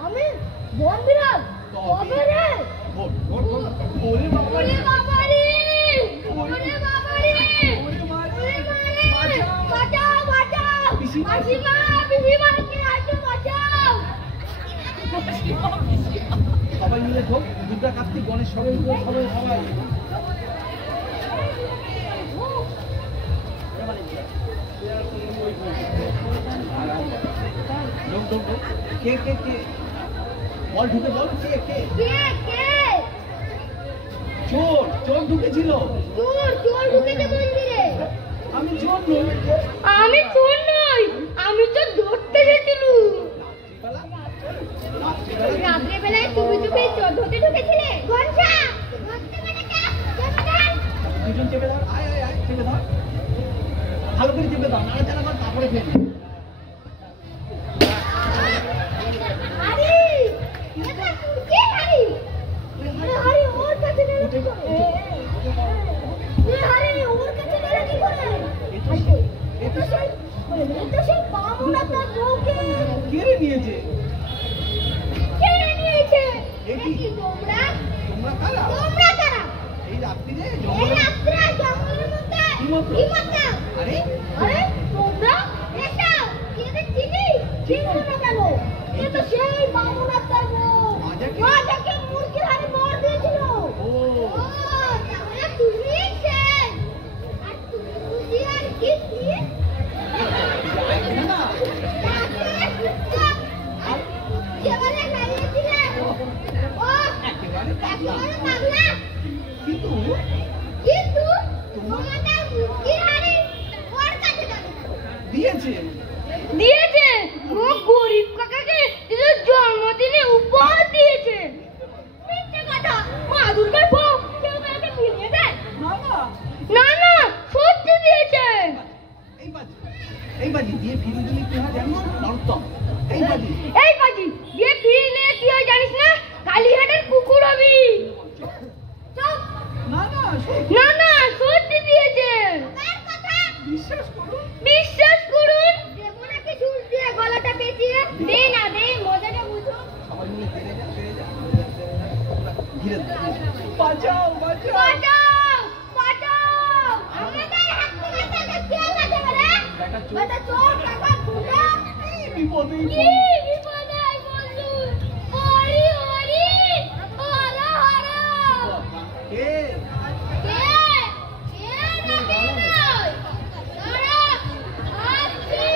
আমি বন বিড়াল? কবে রে? ওরে বাবা, ওরে বাবা রে, ওরে বাবা রে, ওরে মা রে, বাঁচাও বাঁচাও। মাসিমা, পিসিমা, কে আছো? বাঁচাও। সবাই মিলে ঢোক। দুর্গা, কার্তিক, গণেশ সবাই সবাই সবাই ঢোক ঢোক ঢোক। কে কে কে বল, ঢুকে বল। কে কে? কে কে? চোর, চোর ঢুকেছিল। চোর, চোর ঢুকেছে মন্দিরে। আমি চোর নই। আমি চোর নই, আমি তো ধরতে গেছিলুম। রাত্রে বেলায় চুপি চুপি চোর ধরতে ঢুকেছিলে? গনসা, ধরতে পেরেছে? দুজন চেপে ধর। আয় আয় আয়, চেপে ধর। ভালো করে চেপে ধর, নাড়াচাড়া কর, তারপরে ফেলবি। আরে, এটা কে হারি? আরে ওর কাছে গেল কি করে? আরে ওর কাছে গেল কি করে? এটা সেই বামুনা তার বউকে কেড়ে নিয়েছে। কেড়ে নিয়েছে। এ কি? তোমরা তোমরা কারা? তোমরা কারা? এই রাত্রিরে এই জঙ্গলে রাত্রে জঙ্গলের মধ্যে কি মতো? কি মতো? আরে আরে তোমরা এসো, কে চিনি? চিনছো না কেন? এ তো সেই বামুনা তার বউ। মাজাকে? মাজাকে মুরগির হাড়ে মার দিয়েছিল। ও তাহলে তুমি সেই। আর তুমি বুঝি আর কি কি? না না, একেবারে হারিয়েছিলে। ও একেবারে পাগলা। একেবারে পাগলা। কিন্তু কিন্তু তোমাদের মুরগির হাড়ি ওর কাছে যাবে না। দিয়েছে। দিয়েছে, ও গরিব কাকাকে নিজের জন্মদিনে উপহার দিয়েছে। মিথ্যে কথা, মা দুর্গার বউ কেউ তাকে ফিরিয়ে দেয়? না না, না না, সত্যি দিয়েছে। এই বাজি দিয়ে ফিরে দিলে কি হয় জানিস? নরোত্তম, এই বাজি। এই বাজি দিয়ে ফিরলে কি হয় জানিস না? কালীঘাটের কুকুর হবি। চুপ। না না, না না, সত্যি দিয়েছে। বিশ্বাস করুন। বিশ্বাস করুন। দেবো নাকি চুল দিয়ে গলাটা পেঁচিয়ে? দে না, দে, মজাটা বুঝো। সবাই মিলে ফিরে যা, ফিরে যা। ধীরে ধীরে। বাঁচাও বাঁচাও। বাঁচাও, বাঁচাও। আমাদের হাত থেকে তাকে কে বাঁচাবে রে? বেটা চোর, টাকা গুন্ডা। বিপদে কি বিপদে বন্ধু? হরি হরি, হর হর। কে? কে? কে নাকি নয়? দাঁড়া, আসছি।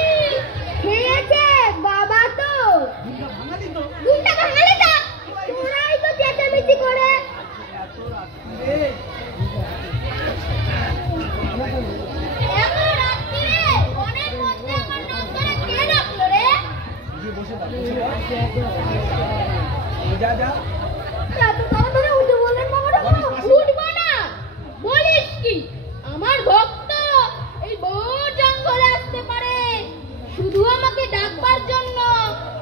খেয়েছে বাবা তো। দুর্গা ভাঙালি তো। গুন্ডা ভাঙালি তো। তোরাই তো চেঁচামেচি করে। এত রাত্রে এমন রাত্রিরে বনের মধ্যে আমার নাম করে কে ডাকলো রে? গিয়ে বসে থাক, বসে থাক। যা যা। এত তাড়াতাড়ি উঠে বললেন বাবাটা? উঠবো না। বলিস কি? আমার ভক্ত এই বড় জঙ্গলে আসতে পারে শুধু আমাকে ডাকবার জন্য,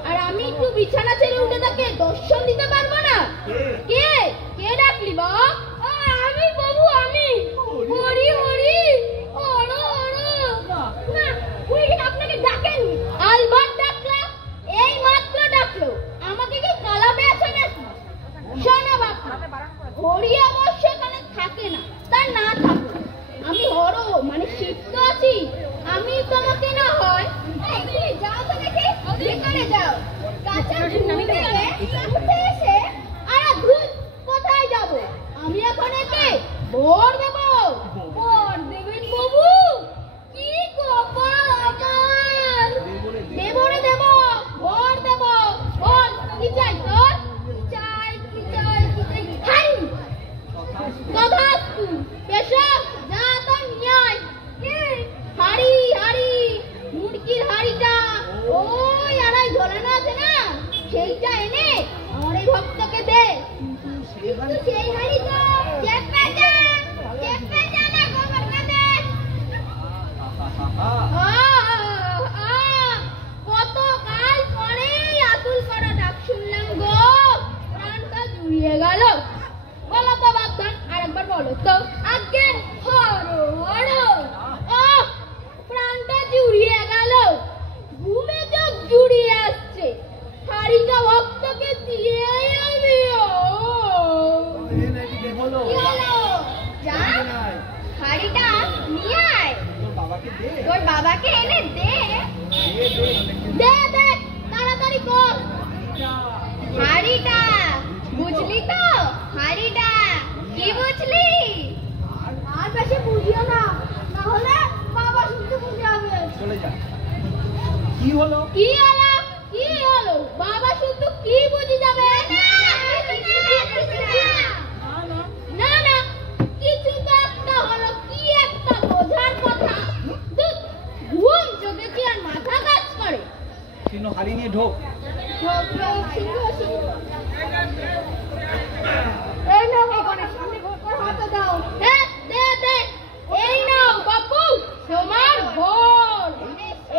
আর আমি একটু বিছানা ছেড়ে উঠে তাকে দর্শন দিতে পারবো না? কে? কে ডাকলি বা? আমি বাবু, আমি। হরি হরি, ভোর দেবো। ভোর দেবেন বাবু? কি কপাল আমার। দেবো রে দেবো, ভোর দেবো। বল কি চাই তোর? কি চাই কি চাই কি চাই? হাই তথাস্তু। পেশা যা তো নিয়ে আয়। কি? হাড়ি হাড়ি, মুরগির হাড়িটা ওই আড়াই ঝোলানো আছে না, সেইটা এনে আমার এই ভক্তকে দে। কিন্তু সেই হাড়ি তো চেপে যা না গোবর কাঁদে। কত কাল পরে আতুল করা ডাক শুনলাম গো, প্রাণটা জুড়িয়ে গেল। বলো তো বাপধান, আরেকবার বলো তো। আগে হরো হরো, প্রাণটা জুড়িয়ে গেল। ঘুমে চোখ জুড়িয়ে আসছে, হাড়িটা ভক্তকে দিয়ে আমি। কি হলো? যা হাড়িটা নিয়ে আয়, তোর বাবাকে এনে দে। দে দে তাড়াতাড়ি কর। হাড়িটা বুঝলি তো? হাড়িটা কি বুঝলি? আর বেশি বুঝিও না, না হলে বাবা শুনতে বুঝে যাবে। চলে যা। কি হলো? কি হলো? কি হলো? বাবা শুনতে কি বুঝে যাবে? না না, কিছু তো একটা হলো। কি একটা বোঝার কথা। ঘুম চোখে কি আর মাথা কাজ করে? সিনো হাড়ি নিয়ে ঢোক। এই নাও এখানে সামনে ঘর হাতে দাও। হ্যাঁ দে দে। এই নাও বাবু তোমার ঘর।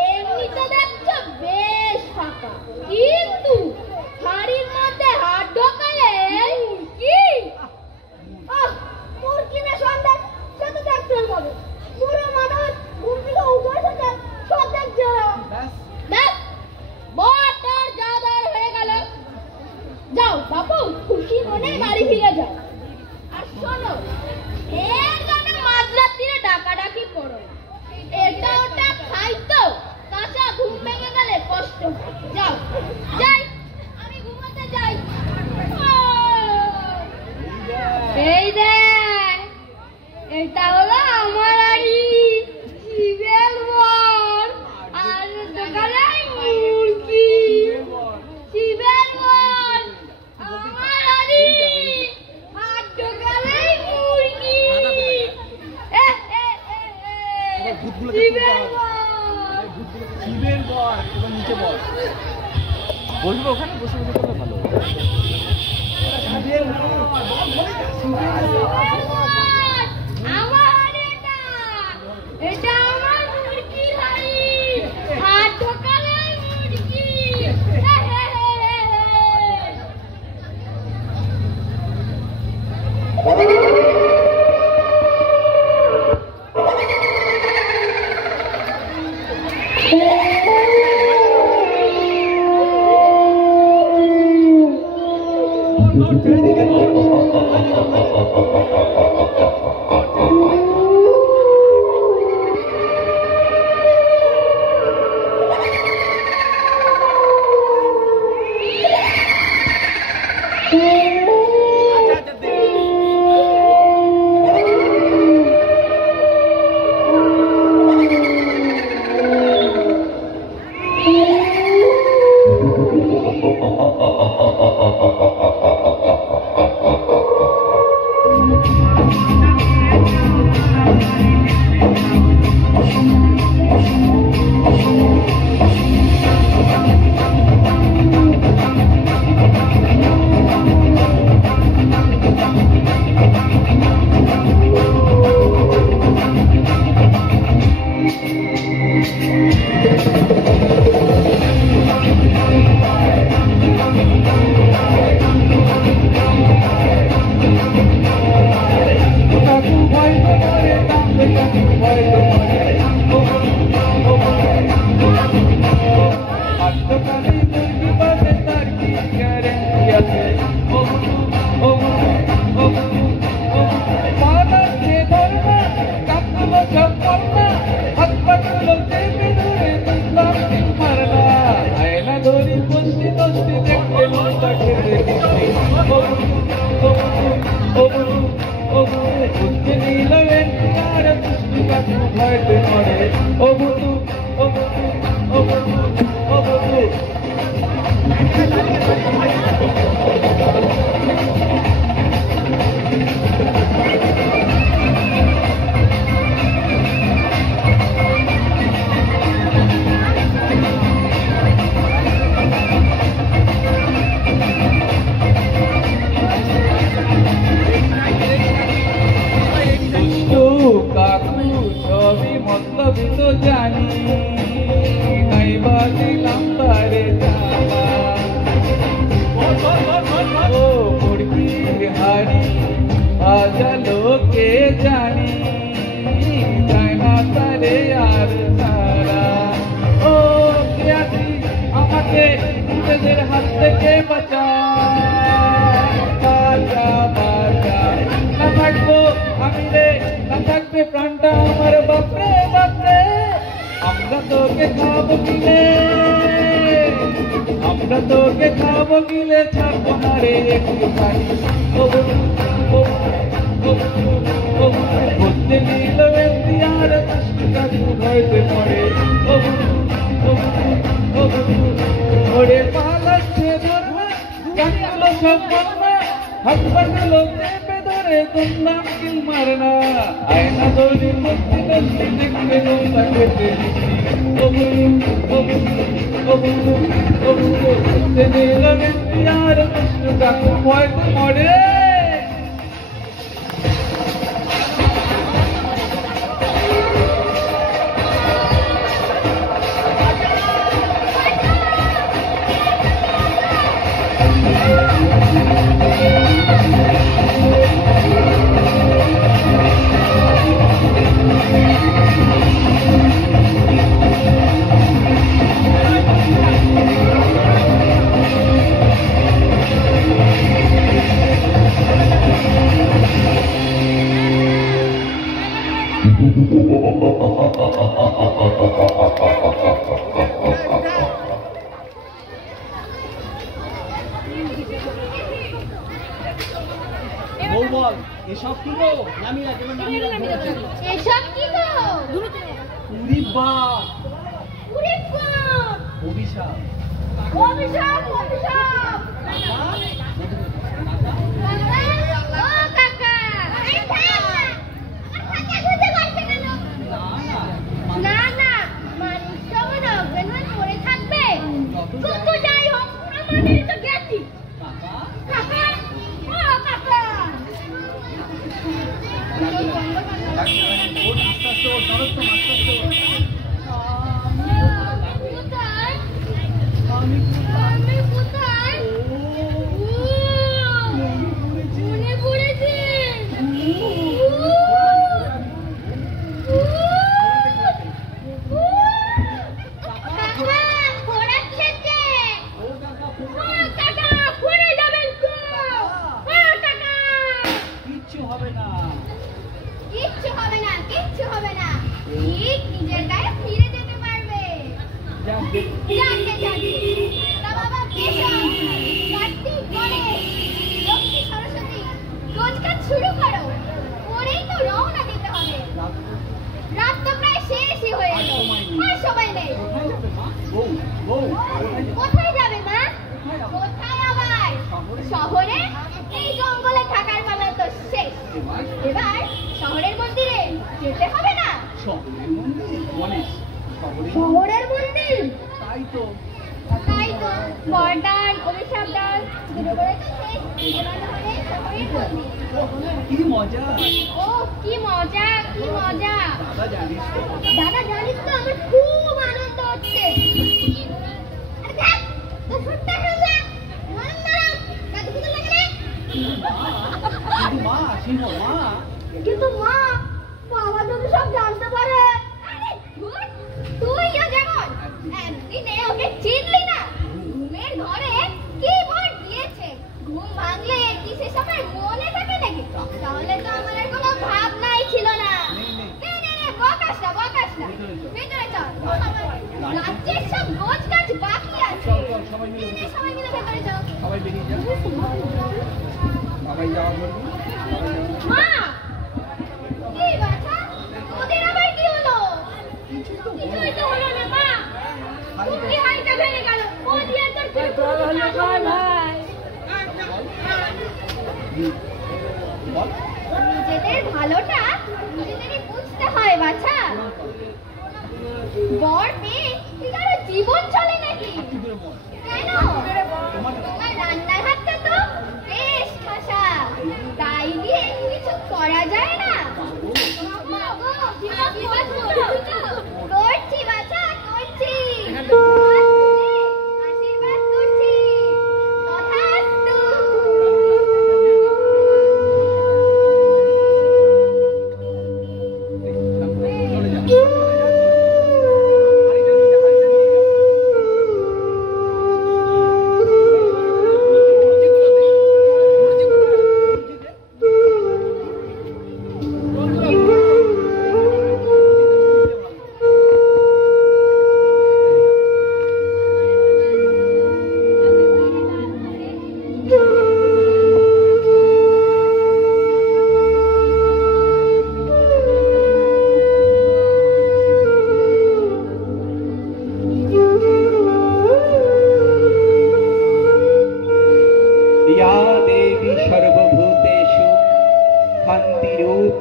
এমনিতে দেখছো বেশ ফাঁকা, কিন্তু হাড়ির মধ্যে হাত ঢোকালে কি মুরগি না সন্দেহ সে তো দেখতে পাবে। পুরো মানুষ ঘুম থেকে উঠে এসেছে, সব দেখছে। ব্যাস বটার জাদার হয়ে গেল। যাও বাবু, খুশি মনে বাড়ি ফিরে যাও। আর শোনো, এর জন্য মাঝরাত্রিরে ডাকাডাকি করো না। এটা ওটা খাই তো, কাঁচা ঘুম ভেঙে গেলে কষ্ট হয়। যাও যাই, আমি ঘুমাতে যাই। এই দেখ, এটা হলো আমার হাড়ি, শিবের বর। আর দোকানে মুরগি, শিবের বর। আমার হাড়ি, আর দোকানে মুরগি। শিবের বর। শিবের বর। এবার নিচে বল। বসবো ওখানে, বসে বসে করলে ভালো। শিবের বর। আমার হাড়ি এটা, এটা আমার মুরগি হাড়ি। আর দোকানে মুরগি। ভয়তে মরে ও বন্ধু ও বন্ধু ও বন্ধু ও বন্ধু কাকু সবই মতলবই তো জানি নাই বাজিলাম তারে জানা ও মুরগির হাড়ি বাজালো কে জানি যায় না তারে আর সারা ও প্রিয়াসি আমাকে নিজেদের হাত থেকে বাঁচা বাঁচা বাঁচা না থাকবো আমি রে না থাকবে প্রাণটা আমার বাপরে বাপরে আমরা তোকে খাবো গিলে আমরা তোকে খাবো গিলে থাকবো না রে একটু পানি বলতে নিল আর ভয়তে পড়ে ওরে পালাচ্ছে ধরবে জানগুলো সব বলবে হাত পাঠালো চেপে ধরে তোমরা কিল মারনা আয়না দৌড়ির মধ্যে দোষী দেখবে নৌকা খেতে আর কৃষ্ণ কাকু ভয়তে মরে বল এসব কি গো নামিরা যেমন নামিরা এসব কি গো উরি বাপ উরে বাপ অভিশাপ অভিশাপ অভিশাপ ও কাকা এই কাকা খুঁজে পাচ্ছে কেন না না মানুষ যখন অজ্ঞান হয়ে পড়ে থাকবে কত যাই হোক আমাদের তো গেছি কাকা ও কাকা শুরু করো ওরেই তো রওনা দিতে হবে রাত তো প্রায় শেষই হয়ে এলো আর সবাই নেই কোথায় যাবে মা কোথায় আবার শহরে এই জঙ্গলে থাকার পালা তো শেষ এবার শহরের মন্দিরে যেতে হবে না শহরের মন্দির তাই তো বরদান অভিশাপ দান দুটো করে তো শেষ এবার হবে শহরের মন্দির কি মজা ও কি মজা কি মজা দাদা দাদা জানিস জানিস তো আমার খুব আনন্দ হচ্ছে আরে দেখ তো ছোট্ট হয়ে কিন্তু মা বাবা যদি সব জানতে পারে আরে তুইও যেমন একদিনে ওকে চিনলি না ঘুমের ঘরে কি ভর দিয়েছে ঘুম ভাঙলে কি সে সময় মনে থাকে নাকি তাহলে তো আমার আর কোনো ভাবনাই ছিল না বকাস না ভিতরে চল রাজ্যের সব গোছ গাছ বাকি আছে সবাই মিলে ভেতরে চল সবাই বেরিয়ে যাও সবাই যাওয়া বলবি মা কি বাছা ওদের আবার কি হলো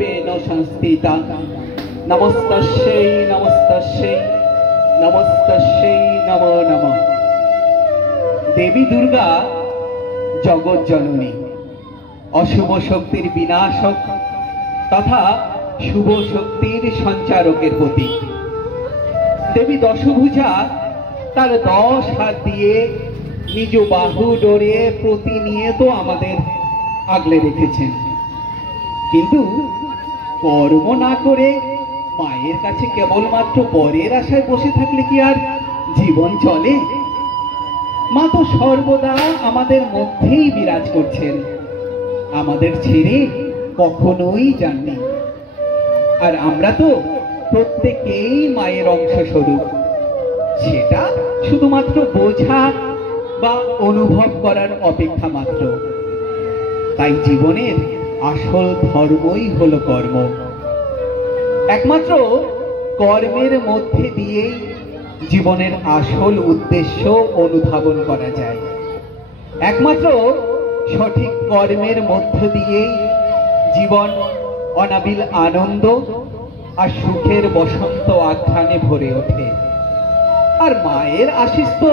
रूपेण संस्थिता नमस्तस्यै नमस्तस्यै नमस्तस्यै नमो नमः। देवी दुर्गा जगत जननी अशुभ शक्तिर विनाशक तथा शुभ शक्तिर संचारकेर प्रतीक। देवी दशभुजा तार 10 हाथ दिए निज बाहु डोरे प्रतिनियत आमादेर আগলে রেখেছেন, কিন্তু কর্ম না করে মায়ের কাছে কেবলমাত্র বরের আশায় বসে থাকলে কি আর জীবন চলে? মা তো সর্বদা আমাদের মধ্যেই বিরাজ করছেন, আমাদের ছেড়ে কখনোই যাননি। আর আমরা তো প্রত্যেকেই মায়ের অংশস্বরূপ, সেটা শুধুমাত্র বোঝা বা অনুভব করার অপেক্ষা মাত্র। তাই জীবনের আসল ধর্মই হলো কর্ম। একমাত্র কর্মের মধ্যে দিয়েই জীবনের আসল উদ্দেশ্য অনুধাবন করা যায়। একমাত্র সঠিক কর্মের মধ্য দিয়েই জীবন অনাবিল আনন্দ আর সুখের বসন্ত আখ্যানে ভরে ওঠে। আর মায়ের আশীষ তো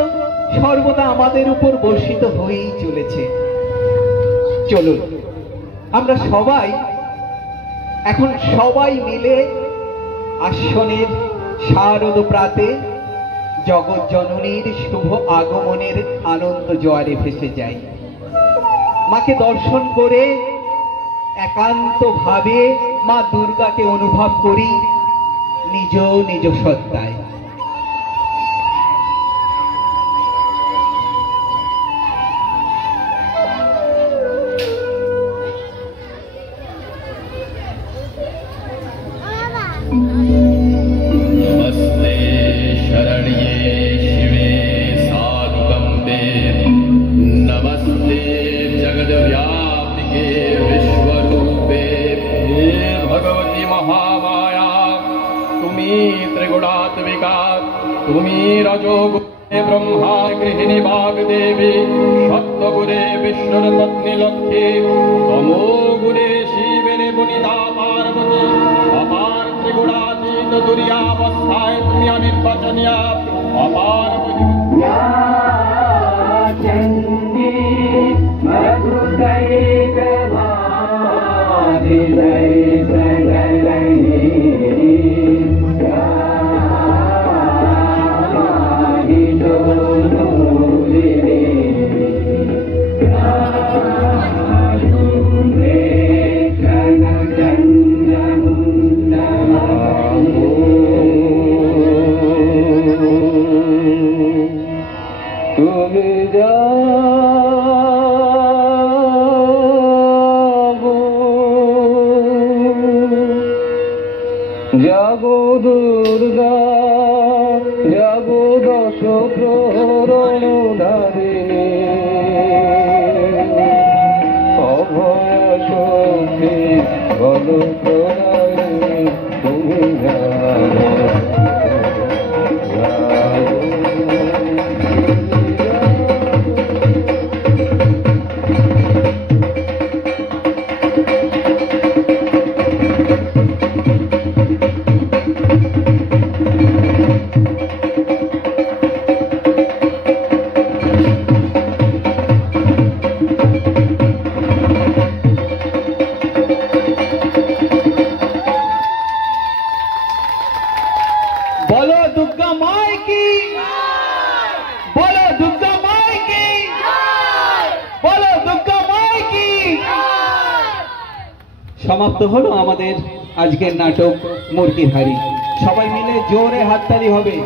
সর্বদা আমাদের উপর বর্ষিত হয়েই চলেছে। চলুন আমরা এখন সবাই মিলে আশ্বিনের শারদ প্রাতে জগৎ জননীর শুভ আগমনের আনন্দ জোয়ারে ভেসে যাই। মাকে দর্শন করে একান্তভাবে মা দুর্গাকে অনুভব করি নিজ নিজ সত্তায়। नमस्ते शरण्ये शिवे साधुकम्बे नमस्ते जगद्व्यापिके विश्वरूपे। हे भगवती महामाया तुमी त्रिगुणात्मिका, तुमी रजोगुणे ब्रह्मा गृहिणी वाग्देवी, सत्त्वगुणे विष्णुर पत्नी लक्ष्मी, तमोगुणे शिवेर गुणिता पार्वती, अपार त्रिगुणातीत दुर्यावस्थाय तुमी अनिर्वचनीया अपार জাগো দুর্গা জাগো দশ প্রহরণারিণী, অভয় শক্তি বল প্রদায়িনী তুমি बोलो दुर्गा माई की, बोलो दुर्गा माई की, बोलो दुर्गा माई की। समाप्त हलो आमादेर आजकेर नाटक मूर्तिहारी। सबाई मिले जोरे हातताली होबे।